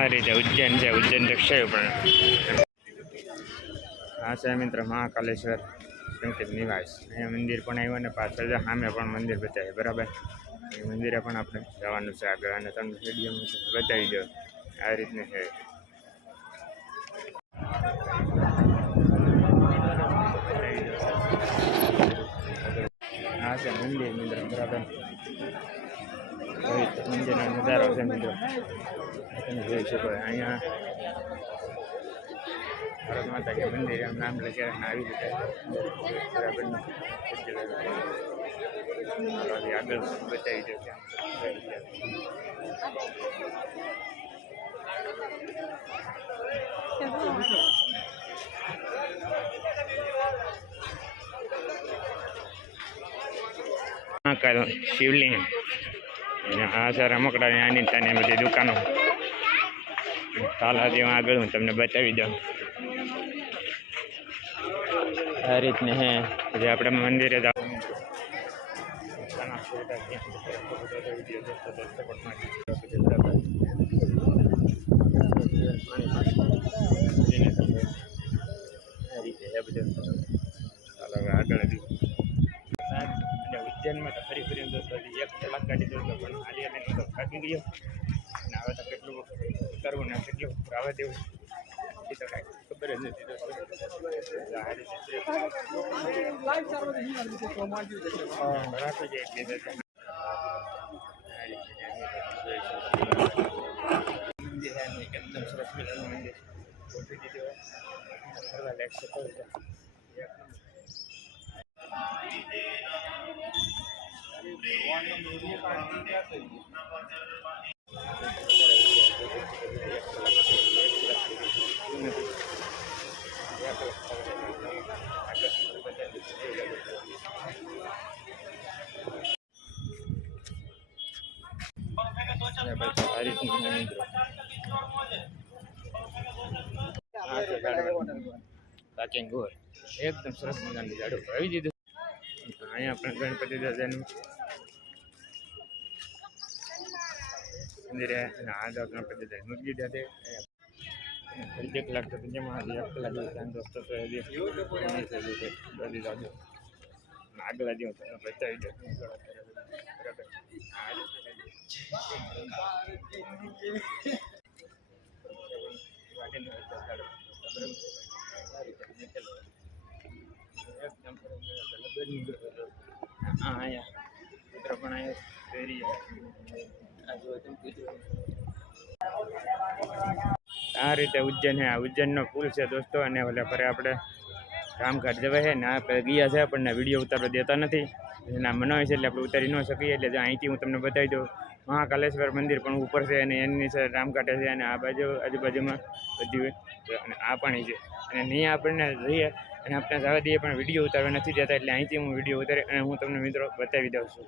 આ રીતે ઉજ્જૈન છે, ઉજ્જૈન દક્ષય પણ આ છે મિત્ર મહાકાલેશ્વર સંકેત નિવાસ. અહીંયા મંદિર પણ આવ્યું અને પાછળ સામે પણ મંદિર બતાવે બરાબર. એ મંદિરે પણ આપણે જવાનું છે આગળ અને તમને વિડીયોમાં બતાવી દો આ રીતનું છે. આ છે મંદિર મિત્ર બરાબર. મંદિરનો નજારો છે મિત્રો, તમે જોઈ શકો. અહીંયા ભારત માતા કે મંદિર એમ નામ લખ્યા આવી રીતે બરાબર આગળ બતાવી દો ત્યાં. શિવલિંગ આ સર રમકડા આની તાની બધી દુકાનો તાલા જેવા આગળ હું તમને બતાવી દઉં આ રીતને હે. પછી આપણે મંદિરે જવાનું આગળ ઉજ્જૈનમાં તો ફરી ફરી દોસ્તો 1 કલાક ગાડી દોસ્તો પણ હાલી અને તો થાકી ગયો અને હવે તો કેટલું કરવું ને કેટલું રાવા દેવું એ તો કાંઈ ખબર જ નથી દોસ્તો. એકદમ સરસ મંદિર ગોઠવી દીધું ફરવા લાયક છે. એકદમ સરસ મજાની ઝાડુ આવી દીધું. અહીંયા આપણે ગણપતિ દાદાનું મંદિર અને આ ગણપતિ દાદા મૂકી દીધા છે. 1 કલાક તો જેમાં 1 કલાક દોસ્તો તો બધી દાદુ આગળ દઉં તો બતાવી દો બરાબર. આ રીતે ઉજ્જૈન હે. ઉજ્જૈનનો પુલ છે દોસ્તો અને ઓલા પર આપણે રામઘાટ જવાય છે ને આપણે ગયા છે આપણને વિડીયો ઉતારવા દેતા નથી. એના મનાવે છે એટલે આપણે ઉતારી ન શકીએ. એટલે અહીંથી હું તમને બતાવી દઉં મહાકાલેશ્વર મંદિર પણ ઉપર છે અને એની નીચે રામઘાટે છે અને આ બાજુ આજુબાજુમાં બધી અને આ પાણી છે અને નહીં આપણને જઈએ અને આપણે જવા દઈએ પણ વિડીયો ઉતારવા નથી દેતા. એટલે અહીંથી હું વિડીયો ઉતારી અને હું તમને મિત્રો બતાવી દઉં છું.